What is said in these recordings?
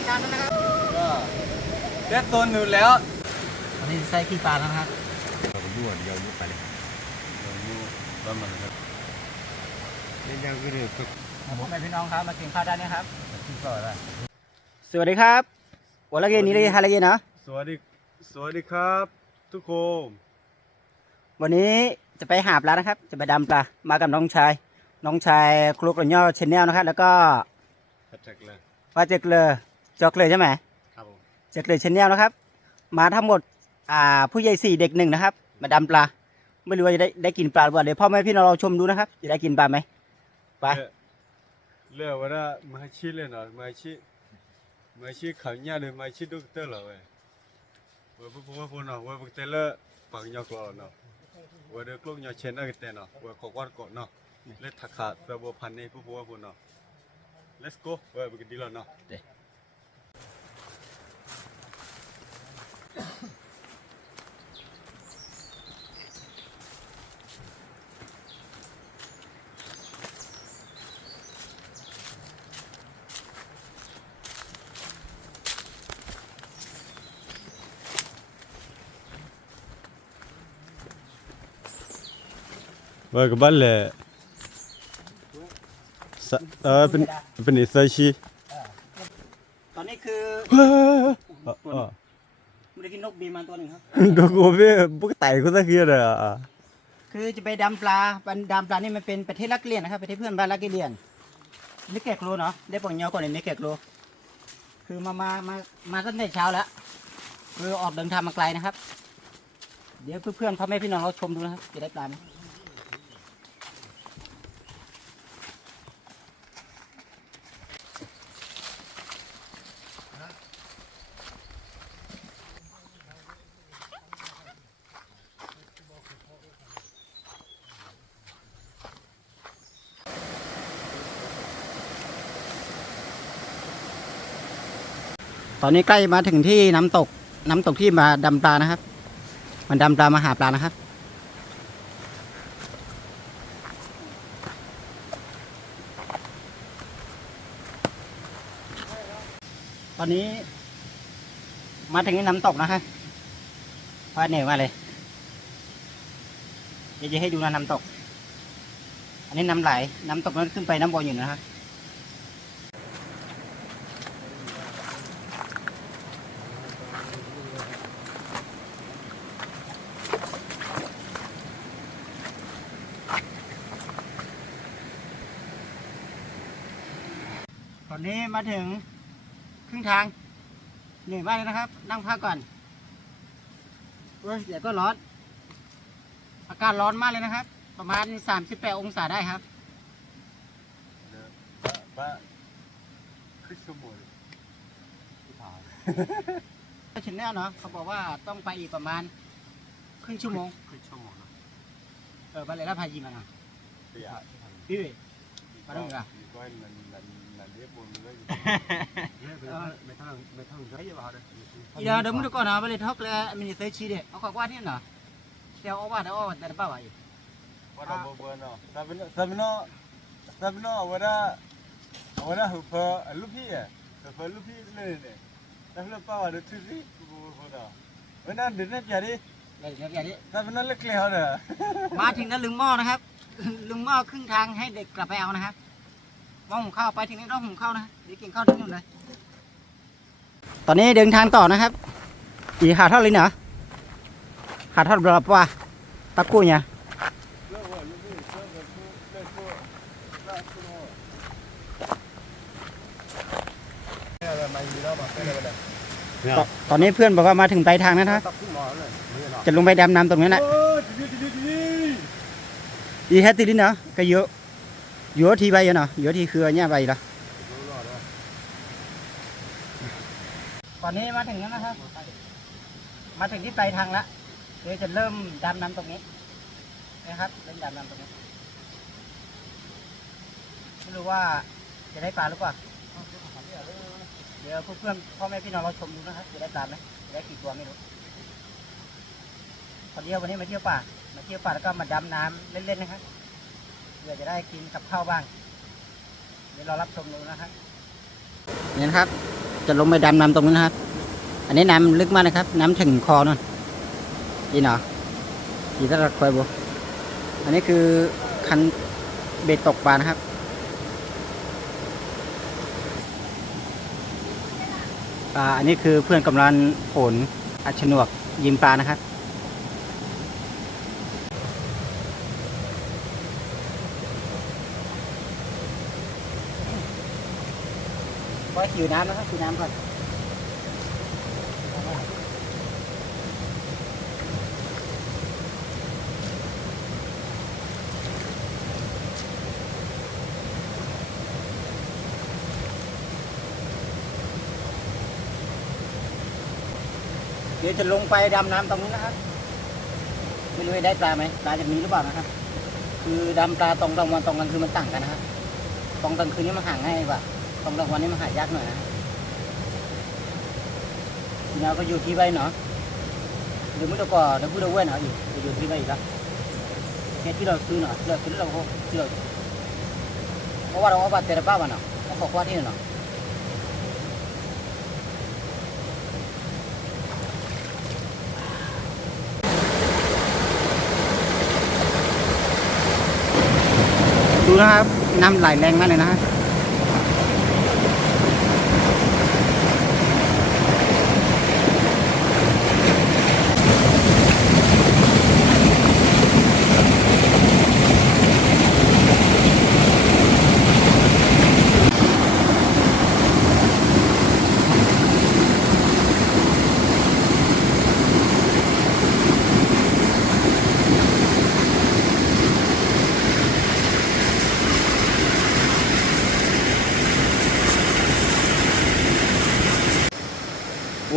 ำน้ำแล้วนะครับก็ได้ตัวหนึ่งแล้วตอนนี้ใส่ขี้ปลาแล้วนะครับเราก็ยั่วเดียวยั่วไปเลยเรายั่วแล้วมันก็นี่ยังก็เลยฝึกพ่อแม่พี่น้องครับมากินข้าวได้นะครับที่ก่อนละสวัสดีครับวันละเกนี้เลยฮาละเกนะสวัสดีครับทุกคนวันนี้จะไปหาปลานะครับจะไปดำปลามากับน้องชายคลุกระย่อชแนลนะครับแล้วก็ว่าเจกเลยใช่ไหมครับผมเจกเลยชแนลนะครับมาทั้งหมดผู้ใหญ่4เด็ก1นะครับมาดำปลาไม่รู้ว่าจะได้กินปลาหรือเปล่าเดี๋ยวพ่อแม่พี่น้องเราชมดูนะครับจะได้กินปลาไหมไปเรื่องว่ามาชี้เลยเนาะมาชี้ขันยาเลยมาชี้ด็อกเตอร์เหรอเว้ยว่าพวกเนาะว่าพวกเตลเลอร์ปังยากรเนาะว่าเด็กลูกยาเชนอะไรกันเนาะว่าขอกวาดก่อนเนาะเล็ดทักษะตัวบัวพันในพวกเนาะ let's go ว่าไปกันดีแล้วเนาะว่ากับบ้านเลยเป็นอิสระชีตอนนี้คือไม่ได้กินนกบีมาตัวหนึ่งครับดูกูพี่พวกไต่กูตะเกียบเลยคือจะไปดำปลานี่มันเป็นประเทศลักเลียนนะครับประเทศเพื่อนบ้านลักเลียนไม่แกะโลเนาะได้ปองเงาก่อนเลยไม่แกะโลคือมาตั้งแต่เช้าแล้วคือออกเดินทางมาไกลนะครับเดี๋ยวเพื่อนพ่อแม่พี่น้องเราชมดูนะครับจะได้ปลาไหมตอนนี้ใกล้มาถึงที่น้ำตกที่มาดำปลานะครับมันดำปลามาหาปลานะครับตอนนี้มาถึงที่น้ำตกนะครับพาเหนื่อยมาเลยเดี๋ยวจะให้ดูน้ำตกอันนี้น้ำไหลน้ำตกนั้นขึ้นไปน้ำบนอยู่นะครับตอนนี้มาถึงครึ่งทางเหนื่อยมากเลยนะครับนั่งพักก่อนเดี๋ยวก็ร้อนอากาศร้อนมากเลยนะครับประมาณ38 องศาได้ครับบ้าขึ้นชั่วโมงที่ผ่านชินแน่เนาะเขาบอกว่าต้องไปอีกประมาณครึ่งชั่วโมงนะบ้านเลยแล้วพายิมาพี่มาดูกันอีเดี๋ยวมึงดูก่อนนะไปเลยท็อกเลยมินิเซชีเด็เอาขวานนี่เนาะเดี๋ยวเอาว่าแต่ป้าว่าอีกว่าเราบ่เนาะซาบิโนว่าหุบลูกพี่ลูกพี่เลยเนี่ยแต่เราป้าว่าดูทุสิบ่เนาะวันนั้นเดินเนี่ยดิซาบิโนเล็กเลยเหรอมาถึงนั้นลุงหม้อนะครับลุงหม้อครึ่งทางให้เด็กกลับไปเอานะครับมองหุงข้าวไปถึงนี้ต้องหุงข้าวนะเดี๋ยวกินข้าวทั้งหมดเลยตอนนี้เดินทางต่อนะครับอีหาทอดเลยเนาะหาทอดแบบว่าตะกู้เนี่ยตอนนี้เพื่อนบอกว่ามาถึงปลายทางนะครับจะลงไปดำน้ำตรงนั้นแหละอีแฮตติลินเนาะก็เยอะทีใบเนาะเยอะทีคือเนี่ยใบละตอนนี้มาถึงแล้วนะครับมาถึงที่ปลายทางแล้วเดี๋ยวจะเริ่มดำน้ำตรงนี้นะครับเริ่มดำน้ำตรงนี้ไม่รู้ว่าจะได้ปลาหรือเปล่าเดี๋ยวเพื่อนพ่อแม่พี่น้องเราชมดูนะครับจะได้ปลาไหมจะได้กี่ตัวไม่รู้วันนี้มาเที่ยวป่าแล้วก็มาดำน้ำเล่นๆนะครับเพื่อจะได้กินกับข้าวบ้างเดี๋ยวเรารับชมดูนะครับนี่นะครับ จะลงไปดำน้ำตรงนู้นนะครับ อันนี้น้ำลึกมากนะครับ น้ำถึงคอนั่นอีเนาะอีตะคอยบัวอันนี้คือคันเบ็ดตกปลานะครับอันนี้คือเพื่อนกำลังโหนอัดฉนวกยิงปลานะครับคอยขิวน้ำนะครับขิวน้ำก่อนเดี๋ยวจะลงไปดำน้ำตรงนี้นะครับไม่รู้ได้ปลาไหมปลาจะมีหรือเปล่านะครับคือดำปลาตรงกลางวันตรงกลางคืนมันต่างกันนะครับตรงกลางคืนนี่มันหาง่ายกว่าตรงกลางวันนี่มันหายากหน่อยนะทีนี้ก็อยู่ที่ใบเนาะเดี๋ยวเมื่อก่อนเดี๋ยวพูดเอาไว้เนาะอยู่ที่ใบอีกแล้วแค่ที่เราซื้อเนาะที่เราซื้อเราเพราะว่าเราเอาบัตรเตะบ้าวันเนาะเราขอว่าที่เนาะดูนะครับน้ำไหลแรงมากเลยนะครับ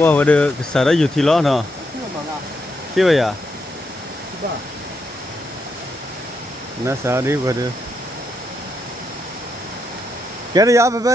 ว่าวันเดียวสาระอยู่ที่ล้อเนาะที่ว่าอย่างน่าสาดีวันเดียวแกได้ยาไป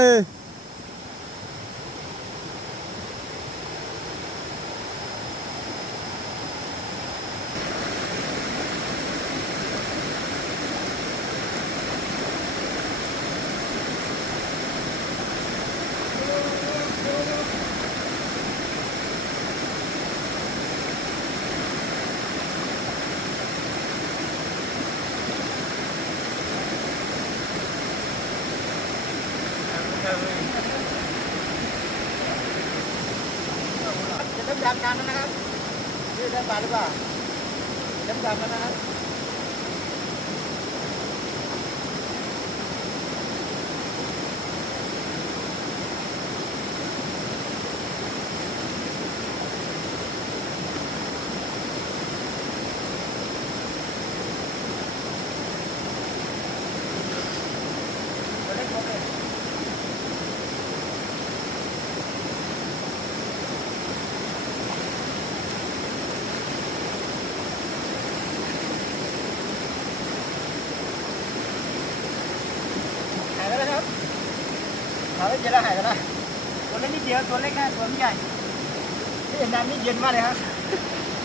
จะเริ่มดำน้ำแล้วนะครับนี่ได้ปลาหรือเปล่าเริ่มดำแล้วนะครับตัวเล็กตัวเล็กหายไปแล้วครับหายไปเจอแล้วหายไปแล้วตัวเล็กนิดเดียวตัวเล็กนะตัวไม่ใหญ่ที่เห็นน้ำนี่เย็นมากเลยครับ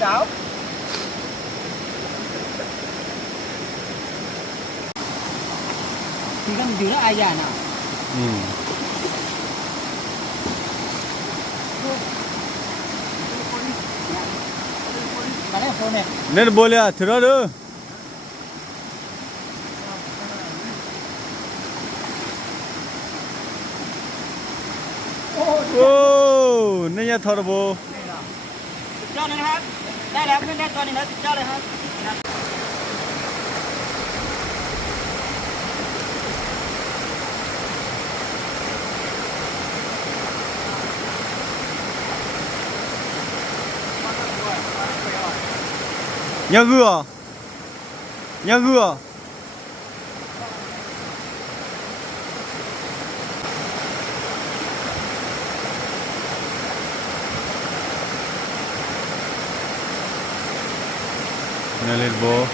หนาวthì kan dulu ayah nak. Mana phone ni? Nên boleh ah, terus tu. Oh, ni ya thor bo. สุดยอดเลยนะครับได้แล้วเพื่อนได้ตัวนี้แล้วสุดยอดเลยครับNhớ gừa. Nhớ gừa. Nè lên bố.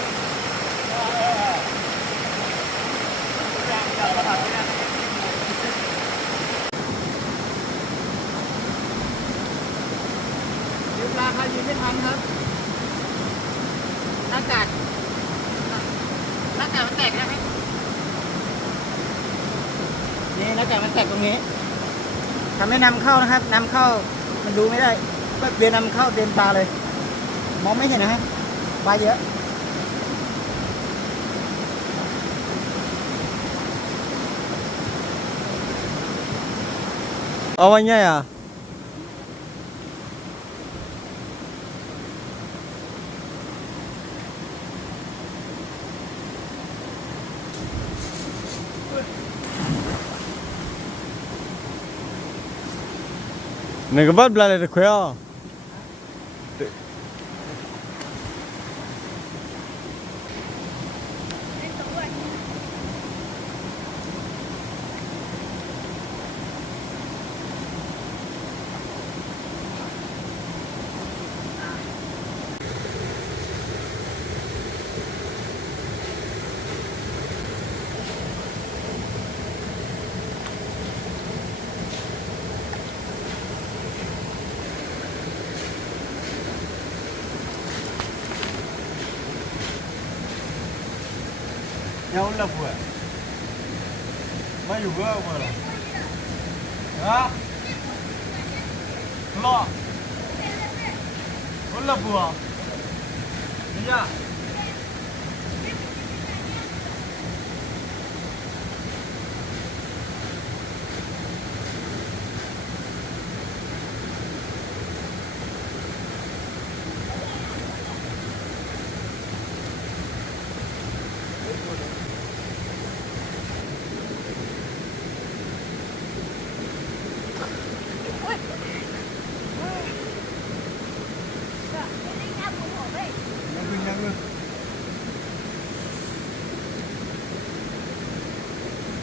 Điều là khaiยืนไม่ทันครับหน้ากากมันแตกนะครับนี่หน้ากากมันแตกตรงนี้ ทำให้นำเข้านะครับนำเข้ามันดูไม่ได้ก็เบียร์นำเข้าเต็มตาเลยมองไม่เห็นนะฮะปลาเยอะเอาไว้ไงอ่ะนี่ก็บ้านปลาเลยคุยอ่ะยังอุลลับบัวมาอยู่บ้านมาหรอฮะล้ออุลลับบัวนี่จ้ะ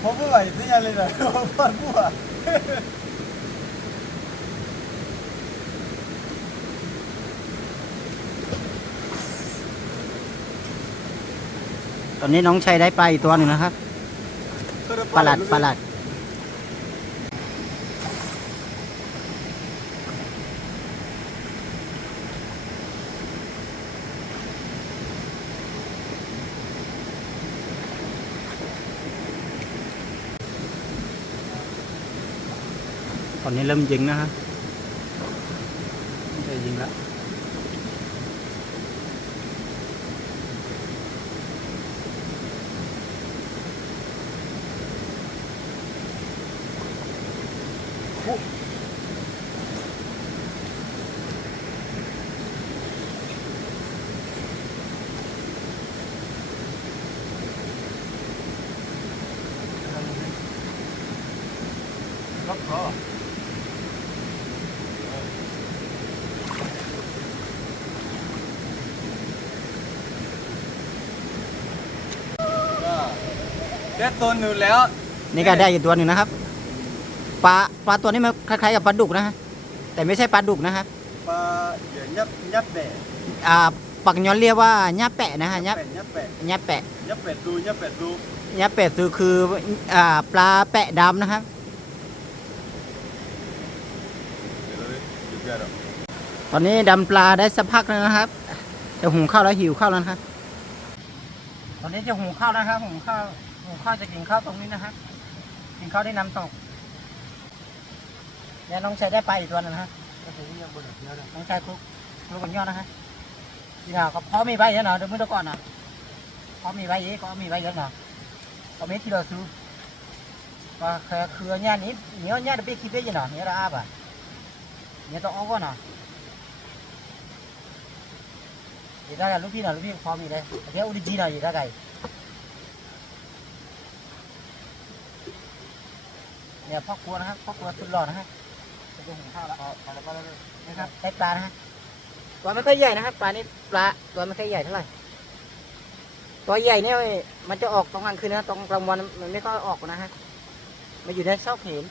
ผมไม่ไหวที่จะเลยนะผมปวดหัวตอนนี้น้องชัยได้ปลาอีกตัวหนึ่งนะครับปลาหลัดตอนนี้เริ่มยิงนะครับไม่ใช่ยิงแล้วรับเหรอได้ตัวหนึ่งแล้ว นี่ก็ได้อีกตัวหนึ่งนะครับปลาตัวนี้มันคล้ายๆกับปลาดุกนะฮะแต่ไม่ใช่ปลาดุกนะครับ ปลาอย่างยับแบะ ปักย้อนเรียกว่าหญ้าแปะนะฮะหญ้า ยับแบะ หญ้าแปะ ยับแบะดูยับแบะดู หญ้าแปะคือปลาแปะดำนะครับ ตอนนี้ดำปลาได้สักพักแล้วนะครับจะหุงข้าวแล้วหิวข้าวแล้วนะครับตอนนี้จะหุงข้าวนะครับหุงข้าวจะกินข้าวตรงนี้นะครับกินข้าวได้น้ำตกเนี่ยน้องชายได้ไปอีกตัวนึงนะฮะน้องชายคลุกบนยอดนะฮะนี่นะก็พอมีใบเยอะหน่อยเดี๋ยวมื้อก่อนนะพอมีใบเยอะก็มีใบเยอะหน่อยก็ไม่ที่เราซื้อก็คือเนี่ยนี้เนี่ยเดี๋ยวไปคิดได้ยังหน่อยเนี่ยเราอาบอ่ะเนี่ยต้องเอาก่อนนะgì đó là lúc khi form gì đây cái original gì đó nàyเนี่ยพ่อครัวนะครับพ่อครัวสุดหล่อนะฮะจะดูหุงข้าวแล้วนะครับใช้ปลานะฮะตัวไม่ค่อยใหญ่นะครับปลานี่ปลาตัวไม่ค่อยใหญ่เท่าไหร่ตัวใหญ่เนี่ยมันจะออกตรงกลางคืนนะตรงกลางวันมันไม่ค่อยออกนะฮะมันอยู่ในซอกหิน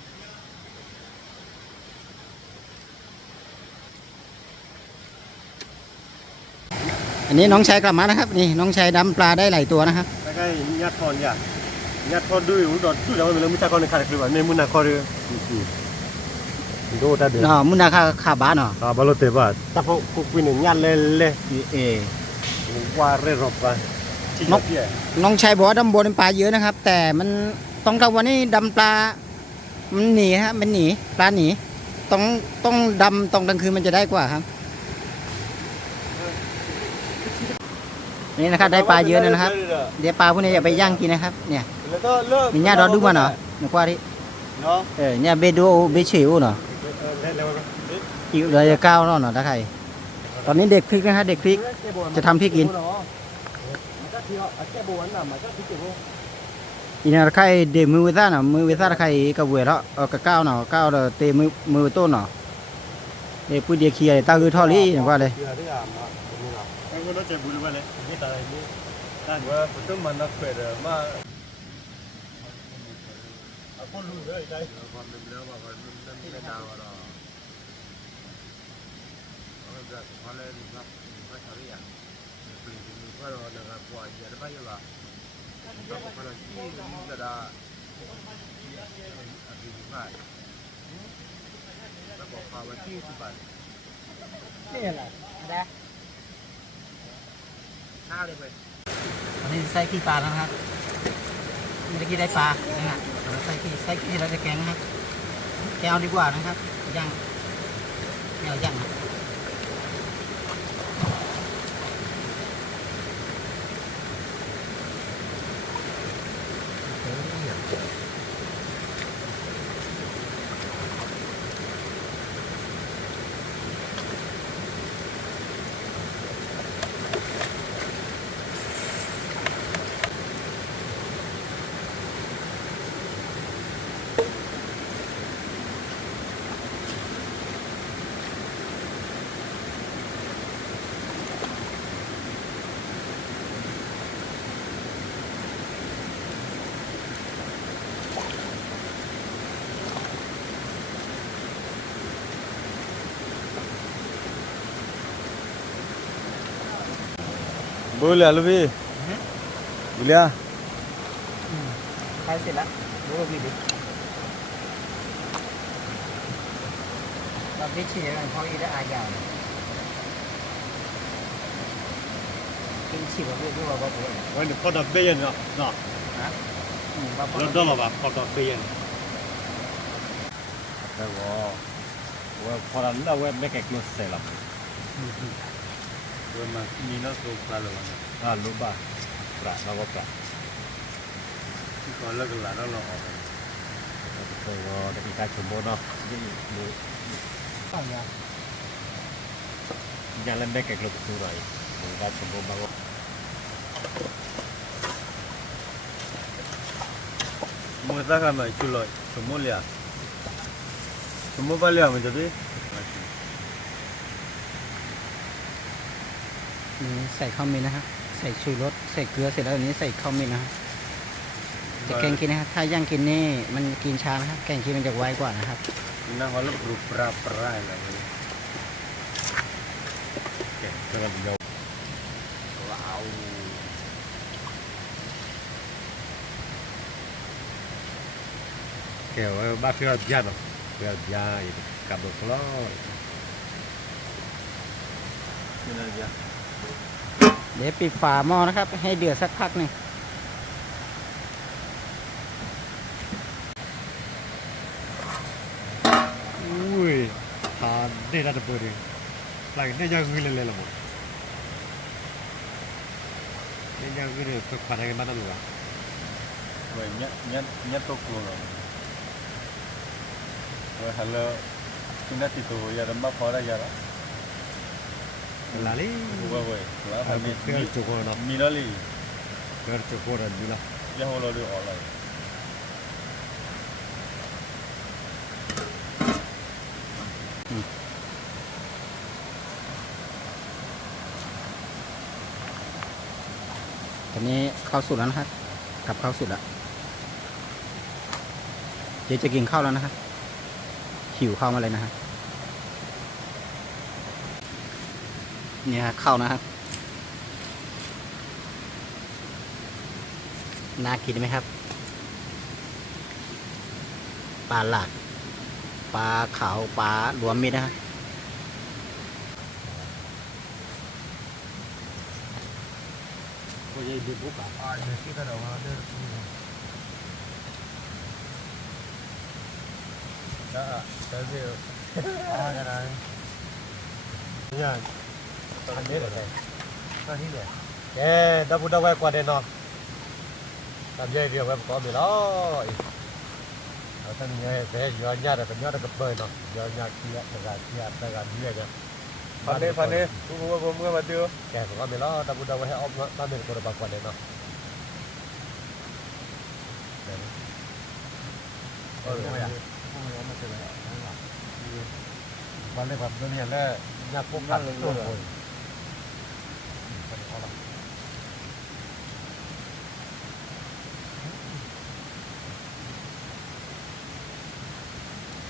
อันนี้น้องชายกลับมานะครับนี่น้องชายดำปลาได้หลายตัวนะครับ แล้วก็ยัดทอนยัดทอนด้วยอุดรด้วยแล้วมันไม่ใช่คนในขายคือว่าในมุนนาคอร์ดูได้เด้อมุนนาคาบ้านเนาะบาโลเตบ้าแต่พวกคุกวินยันเลยว่าเร่รบไปน้องชายบอกว่าดำบนปลาเยอะนะครับแต่มันต้องกลางวันนี้ดำปลา มันหนีฮะมันหนีปลาหนีต้องดำตรงกลางคืนมันจะได้กว่าครับนี่นะครับได้ปลาเยอะเลยนะครับเดี๋ยวปลาพวกนี้อย่าไปย่างกินนะครับเนี่ยมีหญ้าดอดดูมาเนาะหนูกว่าที่เนี่ยเบโดเบชิวเนาะอีกเลยจะก้าวเนาะตะไคร่ตอนนี้เด็กพริกนะครับเด็กพริกจะทำพริกกินอีน่าใครเดมือวิซ่าเนาะมือวิซ่าใครกับเวละกับก้าวเนาะก้าวเตะมือต้นเนาะเด็กพูดเดียเคียตาคือทอรี่อย่างว่าเลยก็ต้องเจ็บบุญไปเลยนี่ตายนี่นั่นว่าต้องมันนักเปิดมาคนรู้เลยได้ความเป็นแล้วว่ามันไม่ดาวหรอกเราจะพอเล่นครับก็ทอรี่อ่ะปลีมือก็เราเนี่ยครับปล่อยอย่าได้ไปอยู่ละก็พอเราที่จะได้อภิบาลแล้วบอกข่าวว่าที่สิบบาทนี่แหละได้ข้าเลยไปอันนี้ใส่ขี้ปลาแล้วนะครับเมื่อกี้ได้ปลานะฮะใส่ขี้เราจะแกงนะครับแกงเอาดีกว่านะครับย่างไม่เอาย่างนะबोलिया लो भी बोलिया ใช้เสร็จแล้วดูวิดีเราพิชิตกันเพราะอีได้อายาวกินฉีบด้วยว่าบ่บ่วันนี้พอดอกเบี้ยเนาะเนาะเราต้องมาแบบพอดอกเบี้ยแต่ว่าพอเราเล่าว่าไม่แก่กลัวเสียหรอกว่ามันมีน้ำซุปปลาหรือเปล่าลูกบ้าปลาเราก็ปลาที่ก่อนเลิกกันแล้วเราออกไปก็ได้อีกการชมโบเนาะยิ่งดูยังเล่นไม่แก่กลัวตัวไหนอีกการชมโบบ้างมือตากันไหมชุลอยชมโบเลียชมโบไปเลียมันจะดีใส่ข้าวเม็ดนะฮะใส่ชูรสใส่เกลือเสร็จแล้วอันนี้ใส่ข้าวเม็ดนะฮะจะแกงกินนะฮะถ้าย่างกินนี่มันกินช้านะครับแกงกินมันจะไวกว่านะครับน่าว่าลูกรูปราปรายเลยแกงกระเดียวว้าวแกว่าบ้าเพื่อนยาเนาะเพื่อนยาอีกกับดอกล้อนี่นะจ๊ะเดี๋ยวปิดฝาหม้อนะครับให้เดือดสักพักหนึ่งอุ้ยทานได้ระดับเบอร์เลยหลังได้ยังเงินเลยละมั้งได้ยังเงินเลยฝึกผ่านอะไรมาตั้งหรือวะเว้ยเนี่ยตกลงแล้วเว้ยฮัลโหลคุณนัทติโตยาดมบ้าพอได้ยาละLali, gue, lah, kami cukup nak. Minali, cukup dan bila. Yang orang dia orang. ตอนนี้เข้าสุดแล้วนะครับกลับเข้าสุดแล้วเดี๋ยวจะกินข้าวแล้วนะครับหิวข้าวมาเลยนะครับนี่ฮะข้าวนะครับน่ากินไหมครับปลาหลาดปลาขาวปลารวมมิตรนะฮะJadi dibuka. Kita dah ada. ได้เดียวจะได้เนี่ยอันนี้เลยอันนี้เลยดับบุดับไว้กว่าเดิมเนาะทำยังเดียวไว้ก็ไม่รอเอาท่านยังแต่ย้อนยาแต่เป็นย้อนกับเบอร์เนาะย้อนยาเคียแต่การเคียแต่การเบี้ยเนี่ยพันนี้ผมก็มาเดียวแกผมก็ไม่รอดับบุดับไว้ให้ออฟเนาะตามเป็นคนละบางกว่าเดิมเนาะวันนี้ผมตัวนี้แล้วยาปุ๊บกันตัวเลย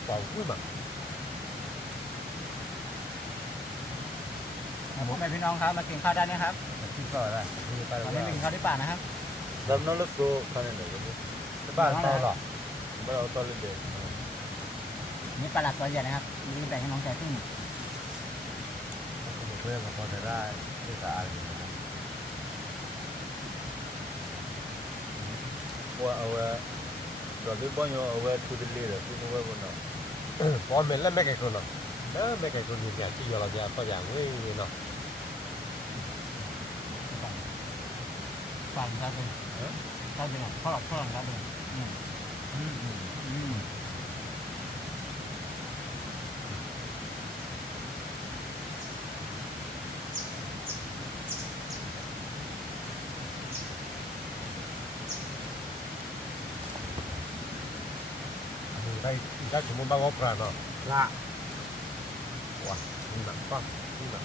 เป่าอุ้ยแบบ ผมเป็นพี่น้องครับมากินข้าวได้นะครับ ที่ก็ได้ที่ไป ตอน แล้ นี้ ว กินข้าวที่ป่านะครับ ดำน้ำลึกโซ่ขนาดไหนกันบ้านตอหรอบ้านเราตอเลยเด็ก นี่ปลาหลักตัวใหญ่นะครับมีแบ่งให้น้องชายครึ่ง เพื่อนมาพอจะได้ที่สะอาดว่าเอาไว้เราไม่บ้านอยู่เอาไว้ทุเรศเลยที่พวกเราเนาะพอเหม็นแล้วไม่แก่คนเนาะไม่แก่คนอย่างที่เราจะก็อย่างนี้เนาะ ฟังครับคุณข้าวเป็นหรอข้าวหลับครับคุณได้สมมติบางโอกาสเนาะละว้านี่หนักป่ะนี่หนัก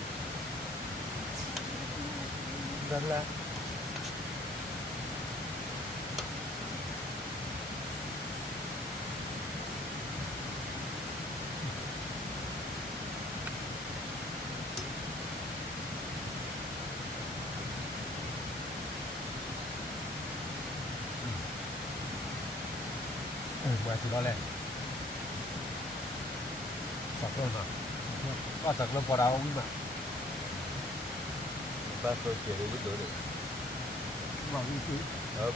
นั่นแหละมาถึงแล้วแหละสักเรื่องเนาะก็สักเรื่องพอเราวิ่งมาบ้านตัวเจ๋อเลยตัวเลยบอกวิ่งสิ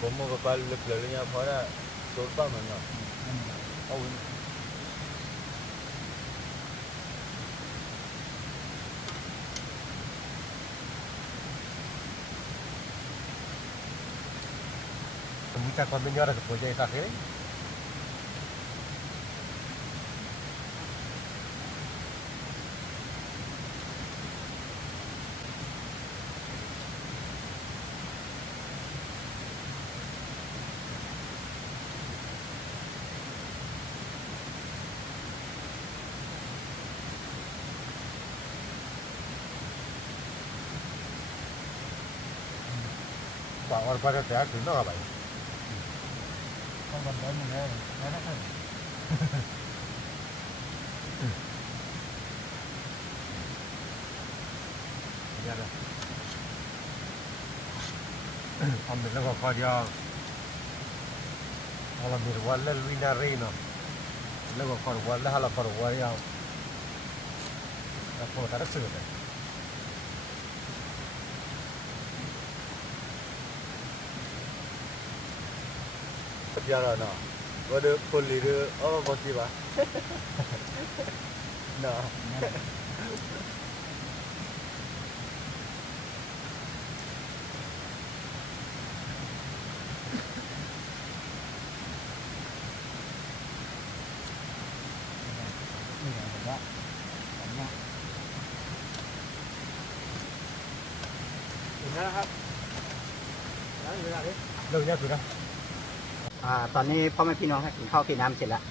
ผมมองกับบ้านเล็กๆเนี่ยพอได้โซนป้ามันเนาะเอาวิ่งมีการคอมเมนต์เยอะเลยกับโปรเจกต์สักเรื่องป่าววันพอจะแตกถึงนอกไปต้องวันเดินมึงเลยแล้วนะครับเนี่ยนะทำเป็นแล้วก็คอยาวเรามีวันเล่นวินารีเนาะแล้วก็คอยวันแล้วเราคอยวันยาวแล้วพอตัดสื่อเลยยาละเนาะว่าเด็กคนลีเดอร์อ๋อบางทีป่ะเนาะนี่ไงผมว่าผมว่าถึงแล้วครับแล้วเวลานี้เรื่องนี้คือนะ ตอนนี้พ่อแม่พี่น้องกินข้าวกินน้ำเสร็จแล้ว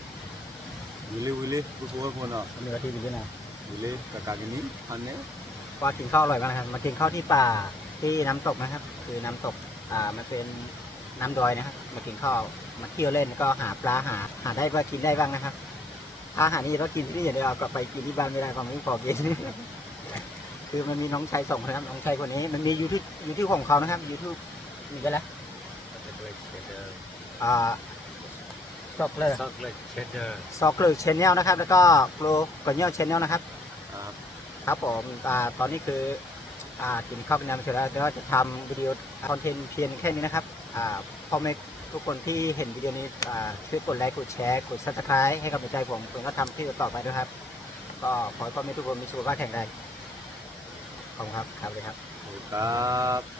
วิลลี่กูพูดคนเนาะ เหลือที่อยู่ด้วยนะ วิลลี่กับการกินนี้อันนี้ ก็กินข้าวอร่อยมากนะครับมากินข้าวที่ป่าที่น้ำตกนะครับ คือน้ำตกมันเป็นน้ำดอยนะครับ มากินข้าวมาเที่ยวเล่นแล้วก็หาปลาหาได้ว่ากินได้บ้างนะครับถ้าหานี่เรากินที่นี่อย่างเดียวกลับไปกินที่บ้านไม่ได้ความไม่พอกิน คือมันมีน้องชายส่งนะครับน้องชายคนนี้มันมียูทูบของเขานะครับยูทูบมีไปแล้วซอกเลย ซอกเล็กเชดเดอร์ ซอกเลยชแนลนะครับแล้วก็โกลกอนเนลชแนลนะครับครับผมตอนนี้คือกินข้าวกินน้ำเสร็จแล้วเดี๋ยวจะทำวิดีโอคอนเทนต์เพียงแค่นี้นะครับพ่อแม่ ทุกคนที่เห็นวิดีโอนี้ช่วยกดไลค์กดแชร์กด Subscribe ให้กำลังใจผมก็ทำที่ต่อไปด้วยครับก็ขอให้พ่อแม่ทุกคนมีสุขภาพแข็งแรงขอบคุณครับครับเลยครับ ครับ